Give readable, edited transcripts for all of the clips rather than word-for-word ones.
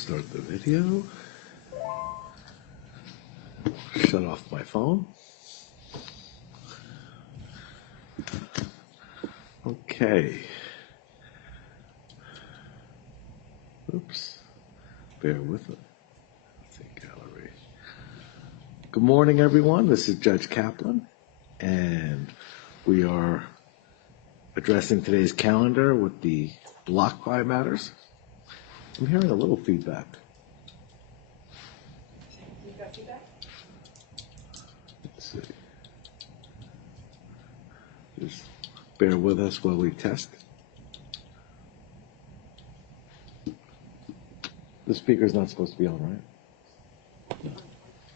start the video. Shut off my phone. Okay. Oops. Bear with it. Let's see, gallery. Good morning, everyone. This is Judge Kaplan, and we are addressing today's calendar with the block buy matters. I'm hearing a little feedback. You got feedback? Let's see. Just bear with us while we test. The speaker's not supposed to be on, right? No.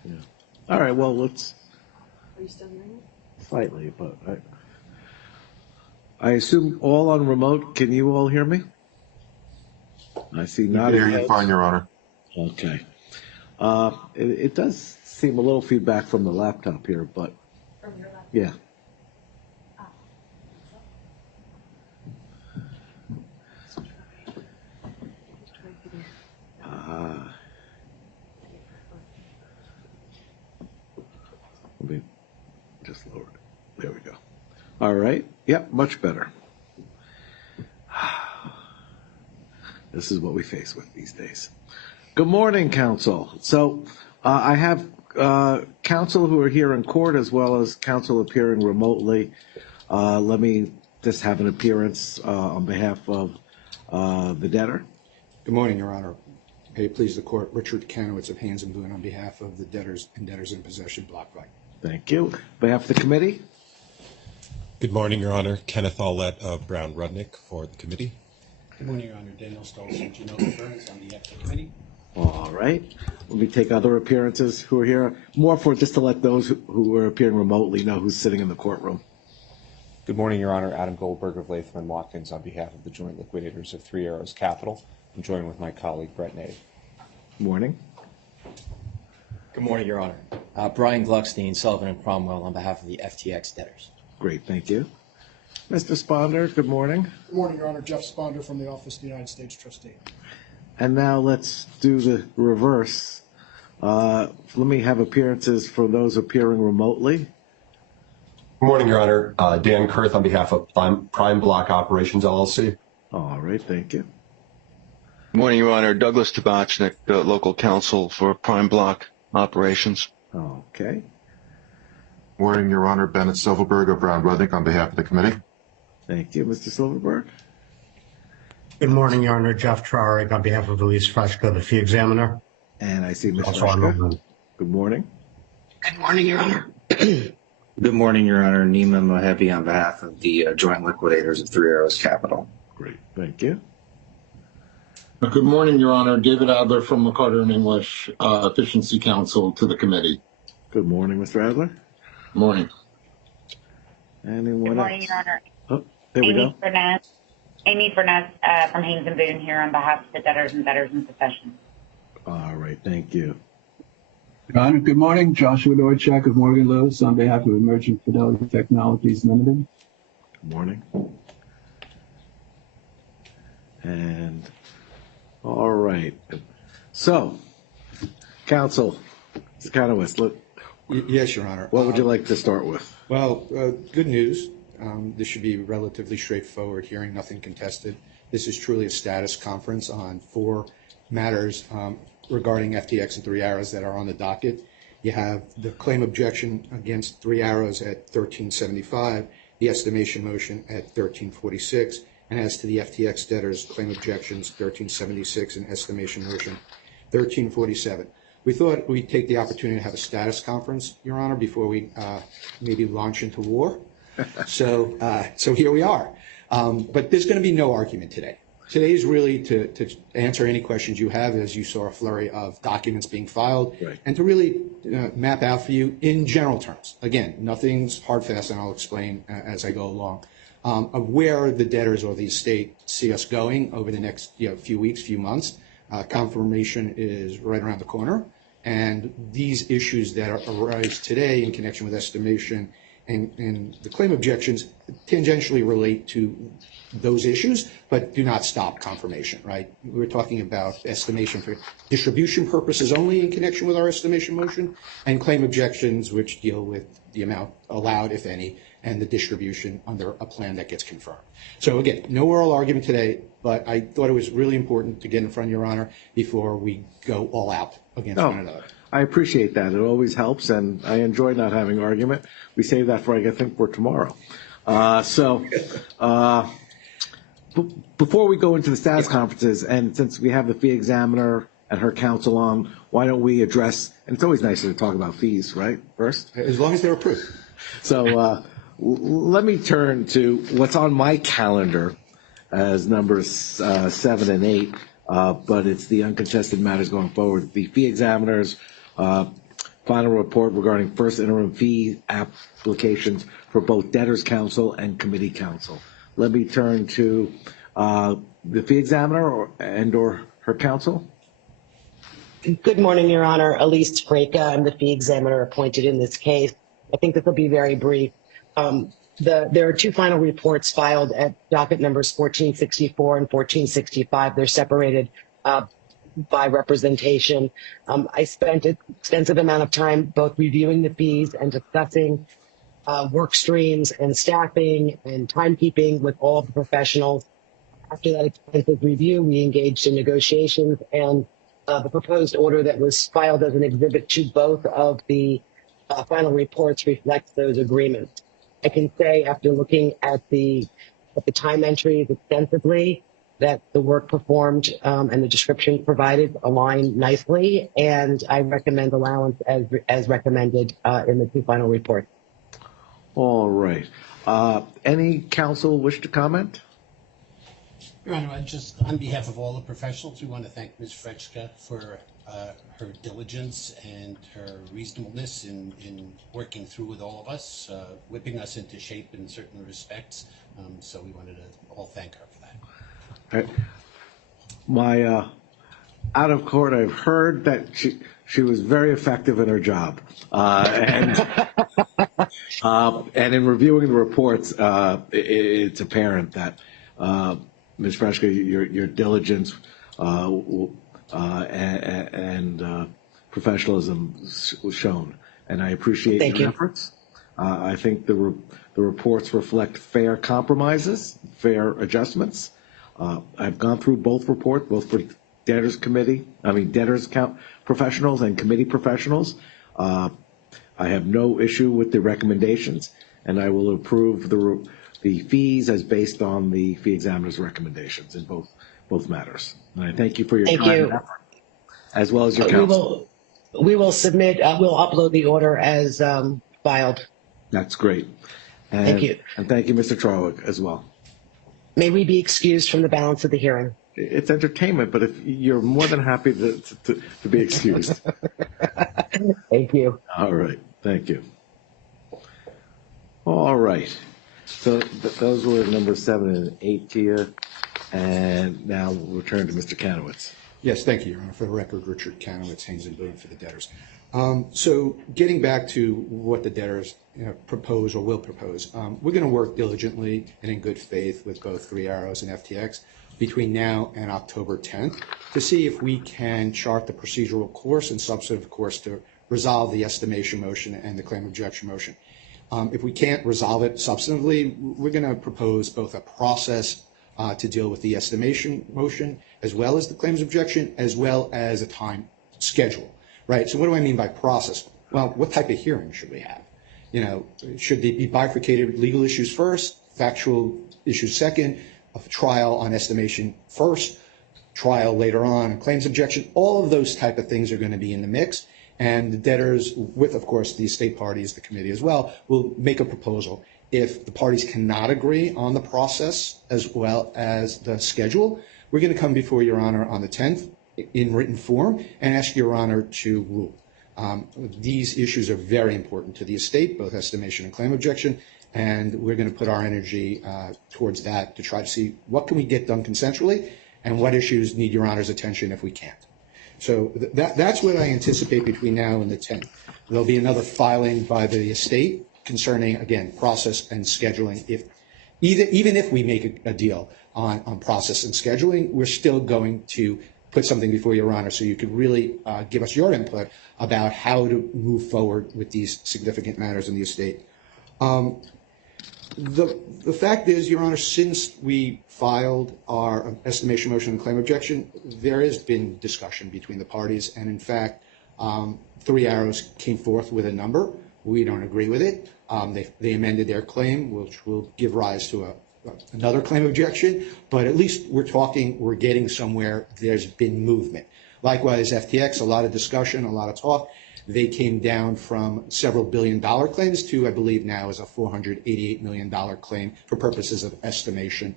Yeah. All right, well, let's... Are you still hearing it? Slightly, but I assume all on remote. Can you all hear me? I see nodding heads. Hear you fine, Your Honor. Okay. It does seem a little feedback from the laptop here, but... From your laptop? Yeah. Let me just lower it. There we go. All right. Yep, much better. This is what we face with these days. Good morning, counsel. So I have counsel who are here in court as well as counsel appearing remotely. Let me just have an appearance on behalf of the debtor. Good morning, Your Honor. May it please the court, Richard Kanowitz of Hands and Boone on behalf of the debtors and debtors in possession block buy. Thank you. On behalf of the committee. Good morning, Your Honor. Kenneth Aulett of Brown Rudnick for the committee. Good morning, Your Honor. Daniel Stolz, Genova Burns on behalf of the committee. All right. Let me take other appearances who are here. More for just to let those who are appearing remotely know who's sitting in the courtroom. Good morning, Your Honor. Adam Goldberg of Latham and Watkins on behalf of the joint liquidators of Three Arrows Capital. I'm joined with my colleague, Brett Nave. Morning. Good morning, Your Honor. Brian Gluckstein, Sullivan and Cromwell on behalf of the FTX debtors. Great, thank you. Mr. Sponder, good morning. Good morning, Your Honor. Jeff Sponder from the Office of the United States Trustee. And now let's do the reverse. Let me have appearances for those appearing remotely. Good morning, Your Honor. Dan Kurth on behalf of Prime Block Operations, LLC. All right, thank you. Good morning, Your Honor. Douglas Tabachnik, local counsel for Prime Block Operations. Okay. Morning, Your Honor. Bennett Silverberg of Brown Rudnick on behalf of the committee. Thank you, Mr. Silverberg. Good morning, Your Honor. Jeff Trarig on behalf of Elise Freshka, the fee examiner. And I see Ms. Freshka. Good morning. Good morning, Your Honor. Good morning, Your Honor. Nima Mohebi on behalf of the joint liquidators of Three Arrows Capital. Great, thank you. Good morning, Your Honor. David Adler from McCarter and English, Efficiency Counsel to the committee. Good morning, Mr. Adler. Morning. Anyone Good morning, else? Your Honor. Oh, there we go. Amy Furness from Haynes and Boone here on behalf of the debtors and debtors in possession. All right, thank you. Your Honor, good morning. Joshua Dorchak of Morgan Lewis on behalf of Emergent Fidelity Technologies Limited. Good morning. And all right. So, counsel, it's kind of look. Yes, Your Honor. What would you like to start with? Well, good news. This should be a relatively straightforward hearing, nothing contested. This is truly a status conference on 4 matters regarding FTX and Three Arrows that are on the docket. You have the claim objection against Three Arrows at 1375, the estimation motion at 1346, and as to the FTX debtors, claim objections 1376 and estimation motion 1347. We thought we'd take the opportunity to have a status conference, Your Honor, before we maybe launch into war. So here we are. But there's going to be no argument today. Today is really to answer any questions you have, as you saw a flurry of documents being filed, right, and to really map out for you in general terms. Again, nothing's hard, fast, and I'll explain as I go along, of where the debtors or the estate see us going over the next few weeks, few months. Confirmation is right around the corner. And these issues that arise today in connection with estimation And the claim objections tangentially relate to those issues, but do not stop confirmation, right? We're talking about estimation for distribution purposes only in connection with our estimation motion, and claim objections which deal with the amount allowed, if any, and the distribution under a plan that gets confirmed. So again, no oral argument today, but I thought it was really important to get in front of Your Honor before we go all out against one another. I appreciate that. It always helps, and I enjoy not having argument. We save that for, I think, for tomorrow. Before we go into the status conferences, and since we have the fee examiner and her counsel on, why don't we address, and it's always nicer to talk about fees, right, first? As long as they're approved. So let me turn to what's on my calendar as numbers 7 and 8, but it's the uncontested matters going forward. The fee examiner's final report regarding first interim fee applications for both debtors counsel and committee counsel. Let me turn to the fee examiner or her counsel. Good morning, Your Honor. Elise Spreka. I'm the fee examiner appointed in this case. I think this will be very brief. There are two final reports filed at docket numbers 1464 and 1465. They're separated by representation. I spent an extensive amount of time both reviewing the fees and discussing work streams and staffing and timekeeping with all of the professionals. After that extensive review, we engaged in negotiations, and the proposed order that was filed as an exhibit to both of the final reports reflects those agreements. I can say, after looking at the time entries extensively, that the work performed and the description provided align nicely, and I recommend allowance as recommended in the two final reports. All right. Any counsel wish to comment? Your Honor, just on behalf of all the professionals, we want to thank Ms. Frechka for her diligence and her reasonableness in working through with all of us, whipping us into shape in certain respects. So we wanted to all thank her for that. All right. My out of court, I've heard that she was very effective in her job, and in reviewing the reports, it's apparent that Ms. Frechka, your diligence and professionalism was shown, and I appreciate your efforts. I think the reports reflect fair compromises, fair adjustments. I've gone through both reports, both for debtors professionals and committee professionals. I have no issue with the recommendations, and I will approve the fees as based on the fee examiner's recommendations in both matters. And I thank you for your time and effort, as well as your counsel. We will submit. We'll upload the order as filed. That's great. And, thank you. And thank you, Mr. Charwick, as well. May we be excused from the balance of the hearing? It's entertainment, but if you're more than happy to be excused. Thank you. All right. Thank you. All right. So those were number 7 and 8 to you. And now we'll return to Mr. Kanowitz. Yes, thank you, Your Honor. For the record, Richard Kanowitz, Haynes and Boone for the debtors. So getting back to what the debtors propose or will propose, we're going to work diligently and in good faith with both Three Arrows and FTX between now and October 10th to see if we can chart the procedural course and substantive course to resolve the estimation motion and the claim objection motion. If we can't resolve it substantively, we're going to propose both a process to deal with the estimation motion as well as the claims objection as well as a time schedule, right? So what do I mean by process? Well, what type of hearing should we have? Should they be bifurcated legal issues first, factual issues second, a trial on estimation first, trial later on, and claims objection? All of those type of things are going to be in the mix. And the debtors, with, of course, the estate parties, the committee as well, will make a proposal. If the parties cannot agree on the process as well as the schedule, we're going to come before Your Honor on the 10th in written form and ask Your Honor to rule. These issues are very important to the estate, both estimation and claim objection, and we're going to put our energy towards that to try to see what can we get done consensually and what issues need Your Honor's attention if we can't. So that's what I anticipate between now and the 10th. There'll be another filing by the estate concerning, again, process and scheduling. Even if we make a deal on process and scheduling, we're still going to put something before Your Honor so you could really give us your input about how to move forward with these significant matters in the estate. The fact is, Your Honor, since we filed our estimation motion and claim objection, there has been discussion between the parties, and in fact, Three Arrows came forth with a number. We don't agree with it. They amended their claim, which will give rise to another claim objection, but at least we're getting somewhere. There's been movement. Likewise, FTX, a lot of discussion, a lot of talk. They came down from several $billion claims to, I believe now, is a $488 million claim for purposes of estimation.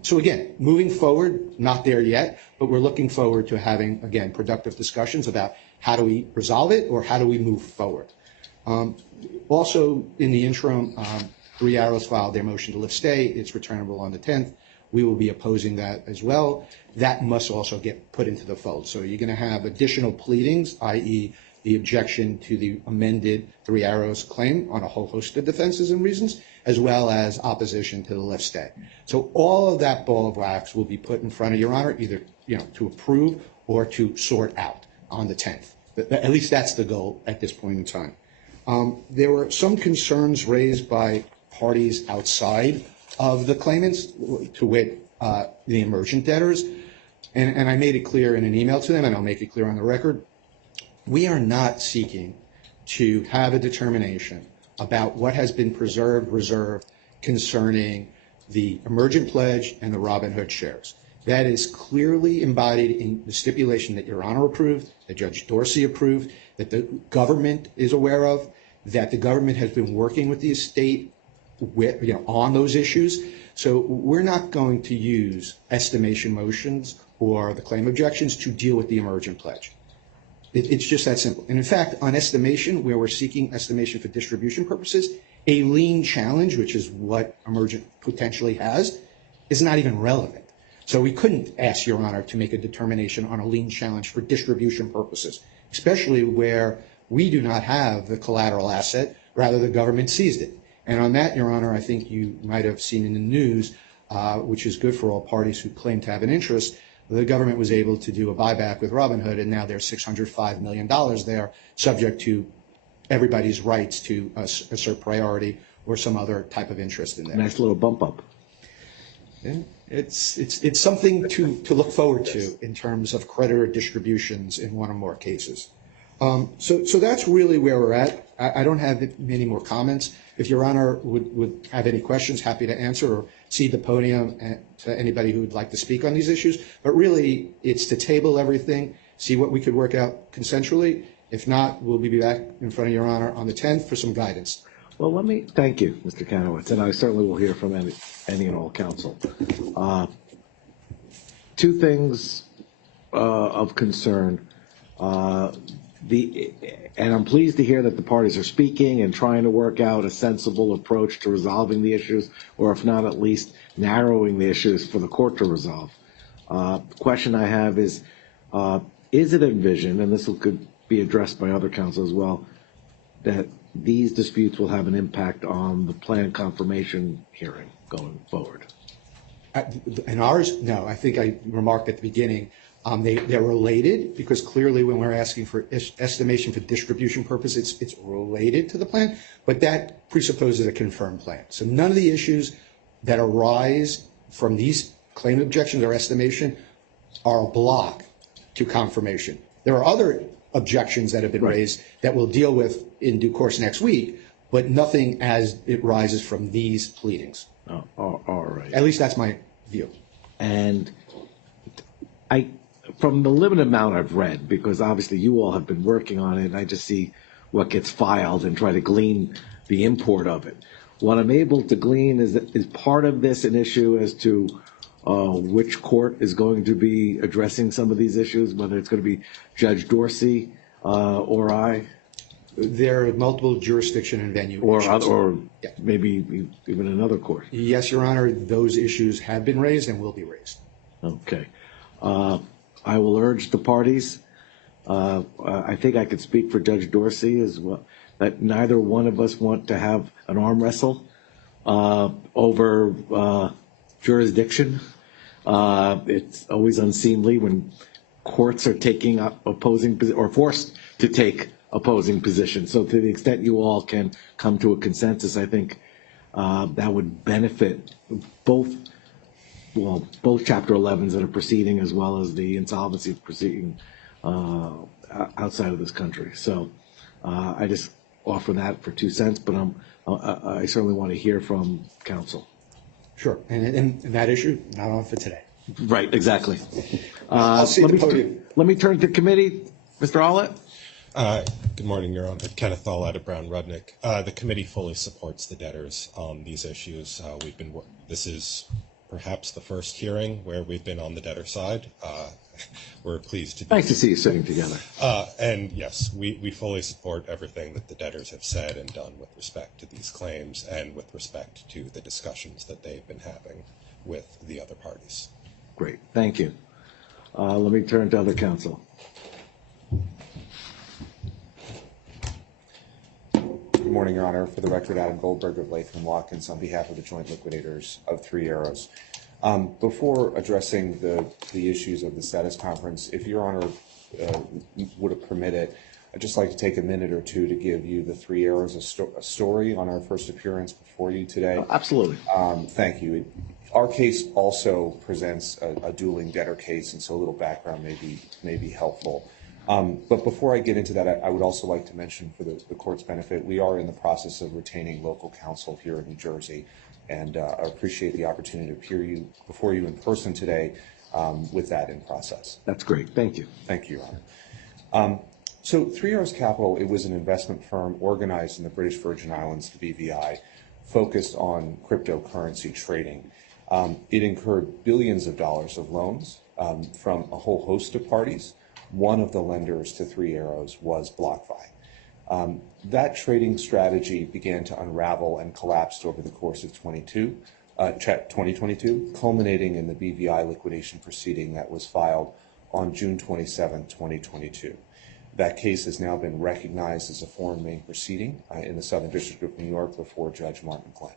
So again, moving forward, not there yet, but we're looking forward to having, again, productive discussions about how do we resolve it or how do we move forward. Also, in the interim, Three Arrows filed their motion to lift stay. It's returnable on the 10th. We will be opposing that as well. That must also get put into the fold. So you're going to have additional pleadings, i.e. the objection to the amended Three Arrows claim on a whole host of defenses and reasons, as well as opposition to the lift stay. So all of that ball of wax will be put in front of Your Honor, either to approve or to sort out on the 10th. At least that's the goal at this point in time. There were some concerns raised by parties outside of the claimants, to wit, the emergent debtors, and I made it clear in an email to them, and I'll make it clear on the record. We are not seeking to have a determination about what has been reserved concerning the emergent pledge and the Robinhood shares. That is clearly embodied in the stipulation that Your Honor approved, that Judge Dorsey approved, that the government is aware of, that the government has been working with the estate on those issues. So we're not going to use estimation motions or the claim objections to deal with the emergent pledge. It's just that simple. And in fact, on estimation, where we're seeking estimation for distribution purposes, a lien challenge, which is what emergent potentially has, is not even relevant. So we couldn't ask Your Honor to make a determination on a lien challenge for distribution purposes, especially where we do not have the collateral asset, rather the government seized it. And on that, Your Honor, I think you might have seen in the news, which is good for all parties who claim to have an interest, the government was able to do a buyback with Robinhood, and now there's $605 million there, subject to everybody's rights to assert priority or some other type of interest in there. Nice little bump up. Yeah, it's something to look forward to in terms of creditor distributions in one or more cases. So that's really where we're at. I don't have many more comments. If Your Honor would have any questions, happy to answer or cede the podium to anybody who would like to speak on these issues. But really, it's to table everything, see what we could work out consensually. If not, we'll be back in front of Your Honor on the 10th for some guidance. Well, let me thank you, Mr. Kanowitz, and I certainly will hear from any and all counsel. Two things of concern. And I'm pleased to hear that the parties are speaking and trying to work out a sensible approach to resolving the issues, or if not, at least narrowing the issues for the court to resolve. The question I have is it envisioned, and this could be addressed by other counsel as well, that these disputes will have an impact on the plan confirmation hearing going forward? In ours, no. I think I remarked at the beginning, they're related, because clearly when we're asking for estimation for distribution purposes, it's related to the plan, but that presupposes a confirmed plan. So none of the issues that arise from these claim objections or estimation are a block to confirmation. There are other objections that have been raised that we'll deal with in due course next week, but nothing as it rises from these pleadings. All right. At least that's my view. And from the limited amount I've read, because obviously you all have been working on it, and I just see what gets filed and try to glean the import of it. What I'm able to glean is part of this an issue as to which court is going to be addressing some of these issues, whether it's going to be Judge Dorsey or I? There are multiple jurisdiction and venue issues. Or maybe even another court. Yes, Your Honor, those issues have been raised and will be raised. Okay. I will urge the parties. I think I could speak for Judge Dorsey as well, that neither one of us want to have an arm wrestle over jurisdiction. It's always unseemly when courts are taking up opposing or forced to take opposing positions. So to the extent you all can come to a consensus, I think that would benefit both Chapter 11s that are proceeding as well as the insolvency proceeding outside of this country. So I just offer that for 2 cents, but I certainly want to hear from counsel. Sure, and that issue, not on for today. Right, exactly. I'll see the podium. Let me turn to committee. Mr. Ollett? Good morning, Your Honor. Kenneth Ollett of Brown Rudnick. The committee fully supports the debtors on these issues. This is perhaps the first hearing where we've been on the debtor side. We're pleased to be Nice to see you sitting together. And yes, we fully support everything that the debtors have said and done with respect to these claims and with respect to the discussions that they've been having with the other parties. Great, thank you. Let me turn to other counsel. Good morning, Your Honor. For the record, Adam Goldberg of Latham & Watkins on behalf of the joint liquidators of Three Arrows. Before addressing the issues of the status conference, if Your Honor would permit it, I'd just like to take a minute or two to give you the Three Arrows a story on our first appearance before you today. Absolutely. Thank you. Our case also presents a dueling debtor case, and so a little background may be helpful. But before I get into that, I would also like to mention for the court's benefit, we are in the process of retaining local counsel here in New Jersey, and I appreciate the opportunity to appear before you in person today with that in process. That's great. Thank you. Thank you, Your Honor. So Three Arrows Capital, it was an investment firm organized in the British Virgin Islands, the BVI, focused on cryptocurrency trading. It incurred billions of dollars of loans from a whole host of parties. One of the lenders to Three Arrows was BlockFi. That trading strategy began to unravel and collapsed over the course of 2022, culminating in the BVI liquidation proceeding that was filed on June 27, 2022. That case has now been recognized as a foreign main proceeding in the Southern District of New York before Judge Martin Glenn.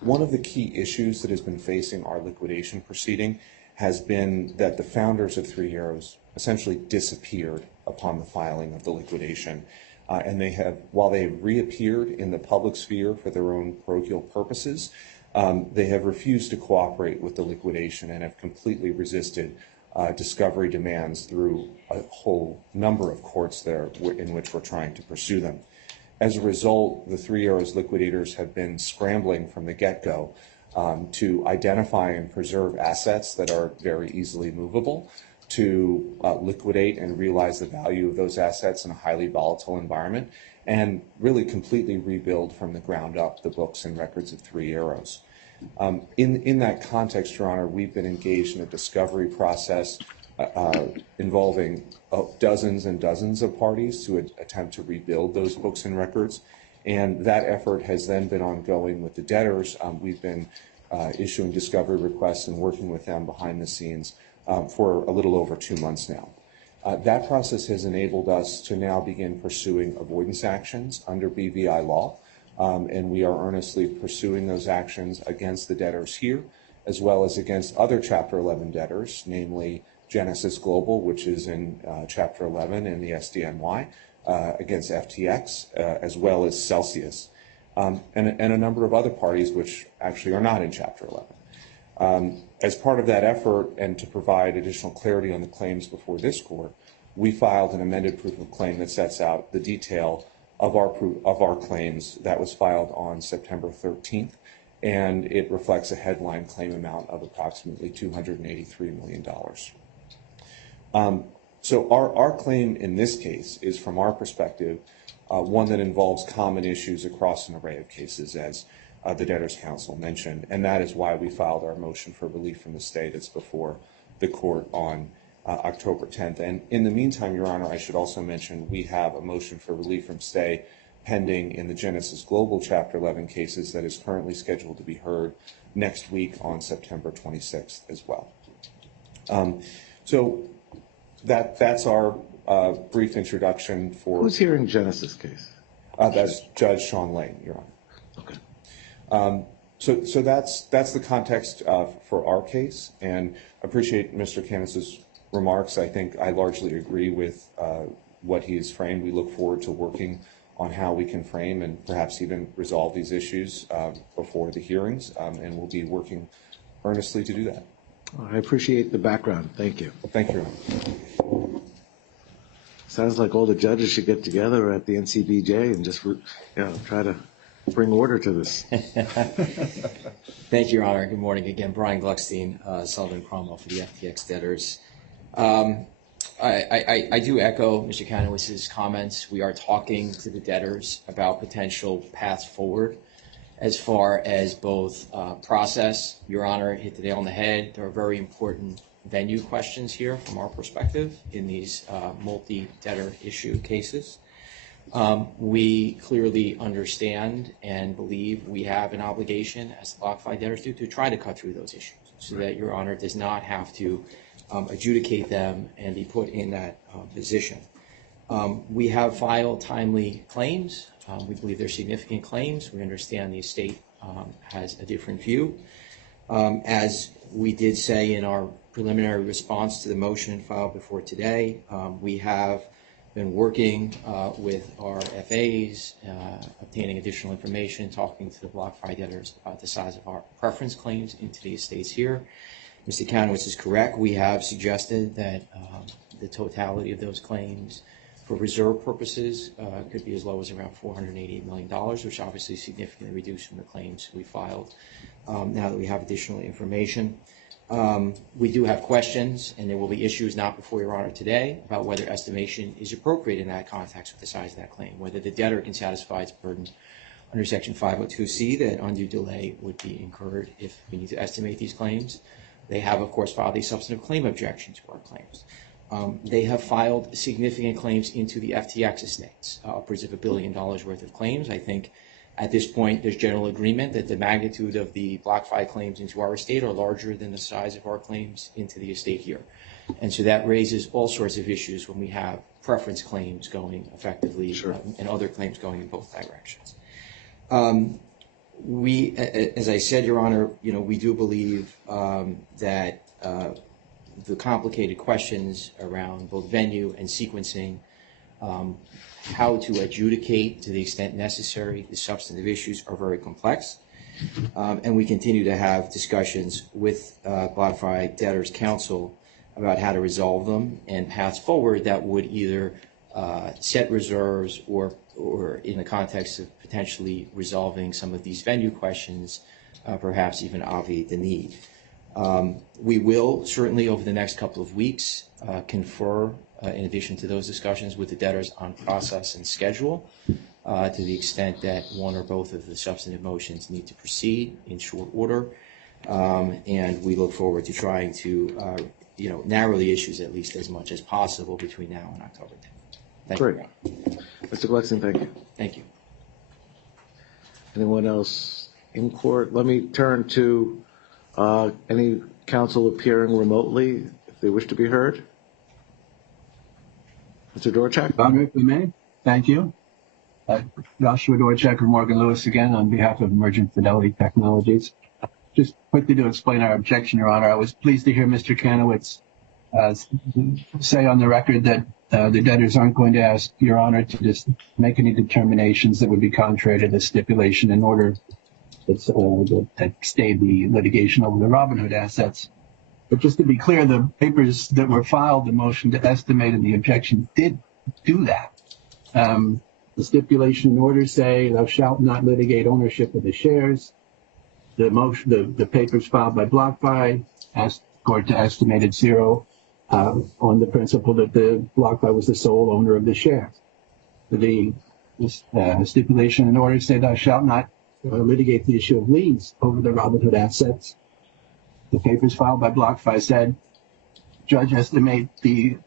One of the key issues that has been facing our liquidation proceeding has been that the founders of Three Arrows essentially disappeared upon the filing of the liquidation. And while they have reappeared in the public sphere for their own parochial purposes, they have refused to cooperate with the liquidation and have completely resisted discovery demands through a whole number of courts there in which we're trying to pursue them. As a result, the Three Arrows liquidators have been scrambling from the get-go to identify and preserve assets that are very easily movable, to liquidate and realize the value of those assets in a highly volatile environment, and really completely rebuild from the ground up the books and records of Three Arrows. In that context, Your Honor, we've been engaged in a discovery process involving dozens and dozens of parties to attempt to rebuild those books and records. And that effort has then been ongoing with the debtors. We've been issuing discovery requests and working with them behind the scenes for a little over 2 months now. That process has enabled us to now begin pursuing avoidance actions under BVI law. And we are earnestly pursuing those actions against the debtors here, as well as against other Chapter 11 debtors, namely Genesis Global, which is in Chapter 11 in the SDNY, against FTX, as well as Celsius, and a number of other parties which actually are not in Chapter 11. As part of that effort and to provide additional clarity on the claims before this court, we filed an amended proof of claim that sets out the detail of our claims that was filed on September 13th, and it reflects a headline claim amount of approximately $283 million. So our claim in this case is, from our perspective, one that involves common issues across an array of cases, as the Debtors Council mentioned, and that is why we filed our motion for relief from the stay that's before the court on October 10th. And in the meantime, Your Honor, I should also mention we have a motion for relief from stay pending in the Genesis Global Chapter 11 cases that is currently scheduled to be heard next week on September 26th as well. So that's our brief introduction for... Who's hearing Genesis case? That's Judge Sean Lane, Your Honor. Okay. So that's the context for our case, and I appreciate Mr. Canis's remarks. I think I largely agree with what he has framed. We look forward to working on how we can frame and perhaps even resolve these issues before the hearings, and we'll be working earnestly to do that. I appreciate the background. Thank you. Thank you, Your Honor. Sounds like all the judges should get together at the NCBJ and just try to bring order to this. Thank you, Your Honor. Good morning again. Brian Gluckstein, Sullivan Cromwell for the FTX debtors. I do echo Mr. Canowitz's comments. We are talking to the debtors about potential paths forward as far as both process. Your Honor hit the nail on the head. There are very important venue questions here from our perspective in these multi-debtor issue cases. We clearly understand and believe we have an obligation as the BlockFi debtors do to try to cut through those issues so that Your Honor does not have to adjudicate them and be put in that position. We have filed timely claims. We believe they're significant claims. We understand the estate has a different view. As we did say in our preliminary response to the motion filed before today, we have been working with our FAs, obtaining additional information, talking to the BlockFi debtors about the size of our preference claims into the estates here. Mr. Canowitz is correct. We have suggested that the totality of those claims for reserve purposes could be as low as around $488 million, which obviously significantly reduced from the claims we filed now that we have additional information. We do have questions, and there will be issues not before Your Honor today about whether estimation is appropriate in that context with the size of that claim, whether the debtor can satisfy its burden under Section 502C that undue delay would be incurred if we need to estimate these claims. They have, of course, filed a substantive claim objection to our claims. They have filed significant claims into the FTX estates, upwards of $1 billion worth of claims. I think at this point there's general agreement that the magnitude of the BlockFi claims into our estate are larger than the size of our claims into the estate here. And so that raises all sorts of issues when we have preference claims going effectively and other claims going in both directions. We, as I said, Your Honor, we do believe that the complicated questions around both venue and sequencing, how to adjudicate to the extent necessary the substantive issues are very complex. And we continue to have discussions with BlockFi Debtors Counsel about how to resolve them and paths forward that would either set reserves or in the context of potentially resolving some of these venue questions, perhaps even obviate the need. We will certainly over the next couple of weeks confer, in addition to those discussions with the debtors, on process and schedule to the extent that one or both of the substantive motions need to proceed in short order. And we look forward to trying to narrow the issues at least as much as possible between now and October 10th. Thank Great. you. Mr. Gluckstein, thank you. Thank you. Anyone else in court? Let me turn to any counsel appearing remotely if they wish to be heard. Mr. Dorchak? Your Honor, if we may, thank you. Joshua Dorchak of Morgan Lewis again on behalf of Emergent Fidelity Technologies. Just quickly to explain our objection, Your Honor, I was pleased to hear Mr. Canowitz say on the record that the debtors aren't going to ask Your Honor to just make any determinations that would be contrary to the stipulation in order that stay the litigation over the Robinhood assets. But just to be clear, the papers that were filed, the motion to estimate and the objection did do that. The stipulation and order say thou shalt not litigate ownership of the shares. The papers filed by BlockFi asked the court to estimate at zero on the principle that the BlockFi was the sole owner of the share. The stipulation and order say thou shalt not litigate the issue of liens over the Robinhood assets. The papers filed by BlockFi said judge estimate the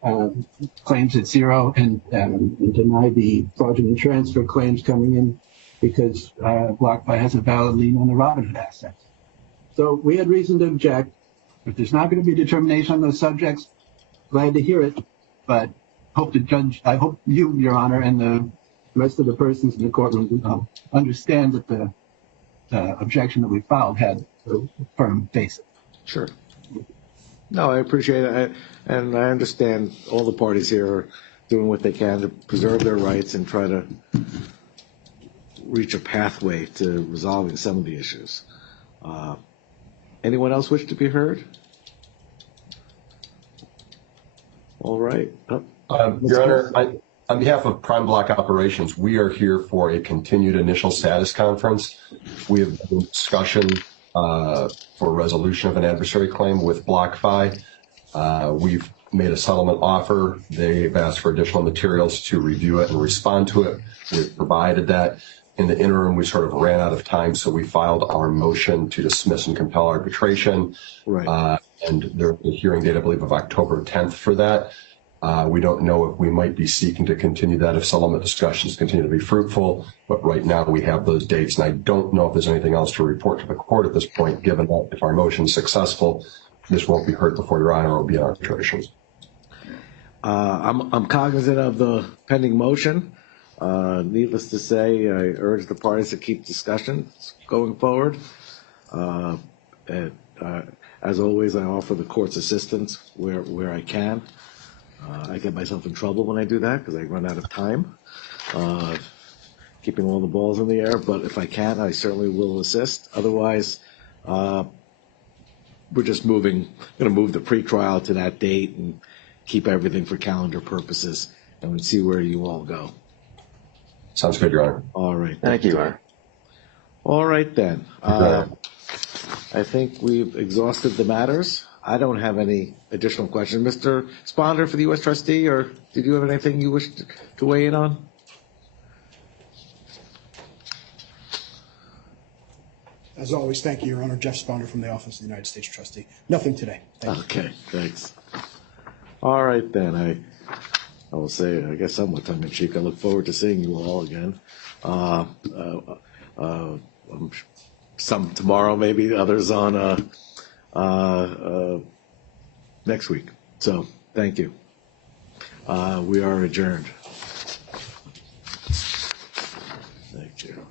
claims at zero and deny the fraudulent transfer claims coming in because BlockFi has a valid lien on the Robinhood assets. So we had reason to object. If there's not going to be determination on those subjects, glad to hear it. But hope you, Your Honor, and the rest of the persons in the courtroom understand that the objection that we filed had a firm basis. Sure. No, I appreciate it, and I understand all the parties here are doing what they can to preserve their rights and try to reach a pathway to resolving some of the issues. Anyone else wish to be heard? All right. Your Honor, on behalf of Prime Block Operations, we are here for a continued initial status conference. We have been in discussion for resolution of an adversary claim with BlockFi. We've made a settlement offer. They've asked for additional materials to review it and respond to it. We've provided that. In the interim, we sort of ran out of time, so we filed our motion to dismiss and compel arbitration. Right. And there's a hearing date, I believe, of October 10th for that. We don't know if we might be seeking to continue that if settlement discussions continue to be fruitful, but right now we have those dates, and I don't know if there's anything else to report to the court at this point, given that if our motion is successful, this won't be heard before Your Honor, it will be in arbitration. I'm cognizant of the pending motion. Needless to say, I urge the parties to keep discussions going forward. As always, I offer the court's assistance where I can. I get myself in trouble when I do that because I run out of time, keeping all the balls in the air. But if I can, I certainly will assist. Otherwise, we're just going to move the pretrial to that date and keep everything for calendar purposes, and we'll see where you all go. Sounds good, Your Honor. All right. Thank you, Your Honor. All right, then. I think we've exhausted the matters. I don't have any additional questions. Mr. Sponder for the U.S. trustee, or did you have anything you wish to weigh in on? As always, thank you, Your Honor. Jeff Sponder from the Office of the United States Trustee. Nothing today. Thank you. Okay, thanks. All right, then. I will say, I guess somewhat tongue-in-cheek, I look forward to seeing you all again. Some tomorrow, maybe others on next week. So, thank you. We are adjourned. Thank you.